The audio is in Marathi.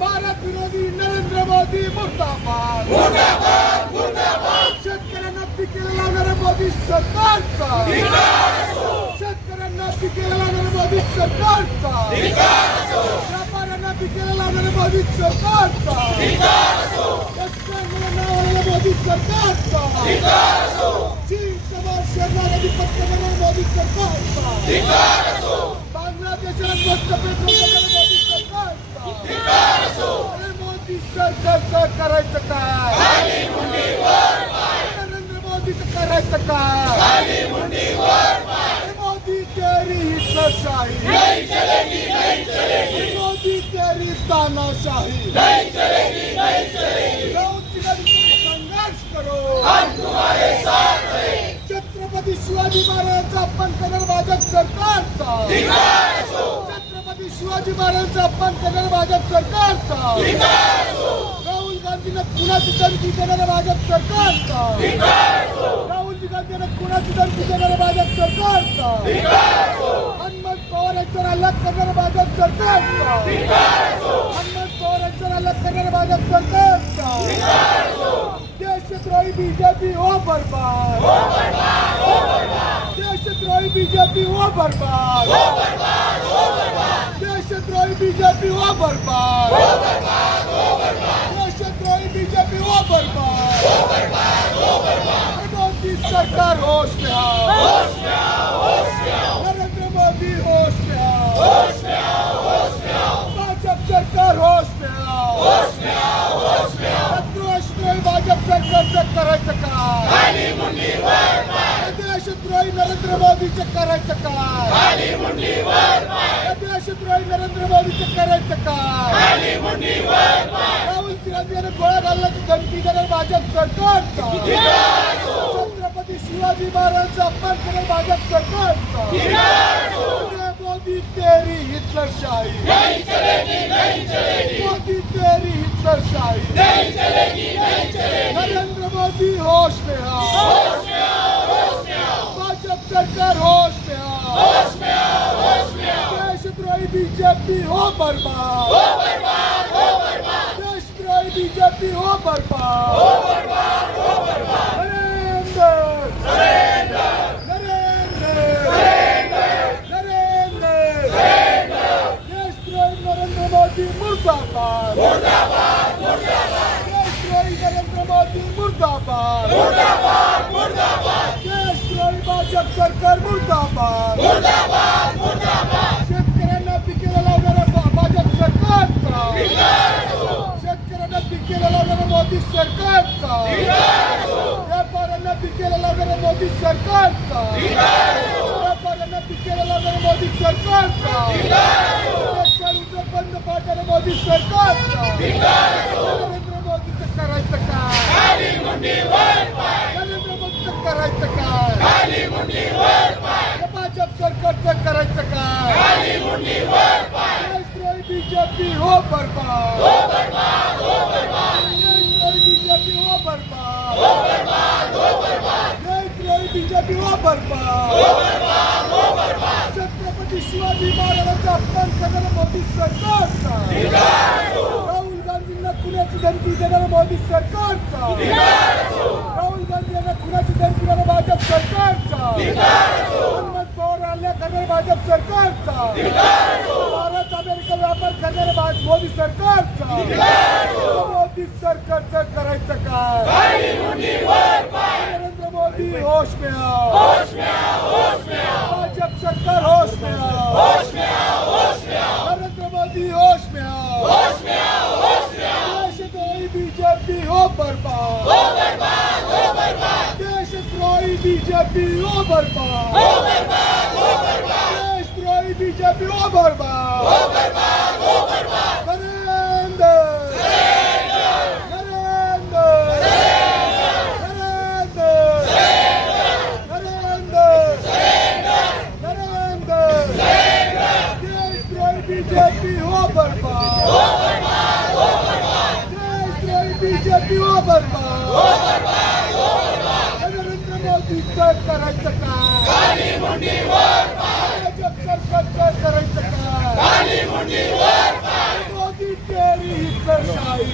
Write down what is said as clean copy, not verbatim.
भारत विरोधी नरेंद्र मोदी मुर्दाबाद शेतकऱ्यांना पिकेला लावणाऱ्या मोदी सरकारचा शेतकऱ्यांना पिकेला लावणाऱ्या मोदी सरकारचा व्यापाऱ्यांना पिकेला लावणाऱ्या मोदी सरकारचा मोदी सरकारचा चीन समोर शेरणारा अधिपत्य मोदी सरकारचा बांगलादेशाला स्वस्त पेट्रोल मोदी सरकारचा मोदी सरकारचं करायचं काय नरेंद्र मोदीचं करायचं काय मोदी तेरी हिटलरशाही मोदी तेरी तानाशाही संघर्ष करो छत्रपती शिवाजी महाराजांचा अपमान करणारा भाजप सरकारचा छत्रपती शिवाजी महाराजांचा अपमान करणारा भाजप सरकारचा राहुल गांधींना कुणाची धमकी देणारा भाजप सरकारचा राहुलजी गांधींना कुणाची धमकी देणारा भाजप सरकारचा हनुमंत पवार यांच्यावर हल्ला करणारा भाजप सरकारचा हनुमंत पवार यांच्यावर हल्ला करणारा भाजप सरकारचा देशद्रोही बीजेपी हो बर्बाद देशद्रोही बीजेपी हो बर्बाद देशद्रोही बीजेपी हो बर्बाद देशद्रोही बीजेपी हो बर्बाद मोदी सरकार होश में आओ नरेंद्र मोदी होश में आओ भाजप सरकार होश में आओ भाजप सरकारचं करायचं काय देशद्रोही नरेंद्र मोदीचं करायचं काय देशद्रोही नरेंद्र मोदीचं करायचं काय राहुल गांधींना गोळ्या घालण्याची धमकी देणार भाजप सरकारचा छत्रपती शिवाजी महाराजांचा अपमान करणार भाजप सरकारचा मोदी तेरी हिटलरशाही मोदी तेरी हिटलरशाही नरेंद्र मोदी होश में आओ भाजप सरकार होश में आओ देशद्रोही बीजेपी हो बर्बाद देशद्रोही बीजेपी हो बर्बाद देशद्रोही नरेंद्र मोदी मुर्दाबाद देशद्रोही नरेंद्र मोदी मुर्दाबाद देशद्रोही भाजप सरकार मुर्दाबाद शेतकऱ्यांना पिकेला लावणारा भाजप सरकारचा शेतकऱ्यांना पिकेला लावणारा मोदी सरकारचा व्यापाऱ्यांना पिकेला लावणारा मोदी सरकारचा व्यापाऱ्यांना पिकेला लावणारा मोदी सरकारचा उद्योग बंद पाडणारा मोदी सरकारचा नरेंद्र मोदीचं करायचं काय नरेंद्र मोदीचं करायचं काय भाजप सरकारचं करायचं काय देशद्रोही बीजेपी हो बर्बाद देशद्रोही बीजेपी हो बर्बाद देशद्रोही बीजेपी हो बर्बाद छत्रपती शिवाजी महाराजांचा अपमान करणारा मोदी सरकारचा राहुल गांधींना कुणाची धमकी देणारा मोदी सरकारचा राहुल गांधी यांना कुणाची धमकी देणारा भाजप सरकारचा हनुमंत पवार हल्ला करणारा भाजप सरकारचा भारत अमेरिका व्यापार मोदी सरकारचा मोदी सरकारचं करायचं काय नरेंद्र मोदी होश में आओ भाजप सरकार होश में आओ नरेंद्र मोदी होश में आओ देशद्रोही बीजेपी हो बर्बाद देशद्रोही बीजेपी हो बर्बाद देशद्रोही बीजेपी हो बर्बाद नरेंद्र बीजेपी हो बर्बाद बीजेपी हो बर्बाद नरेंद्र मोदीचं करायचं काय भाजप सरकारचं करायचं काय मोदी तेरी हिटलरशाही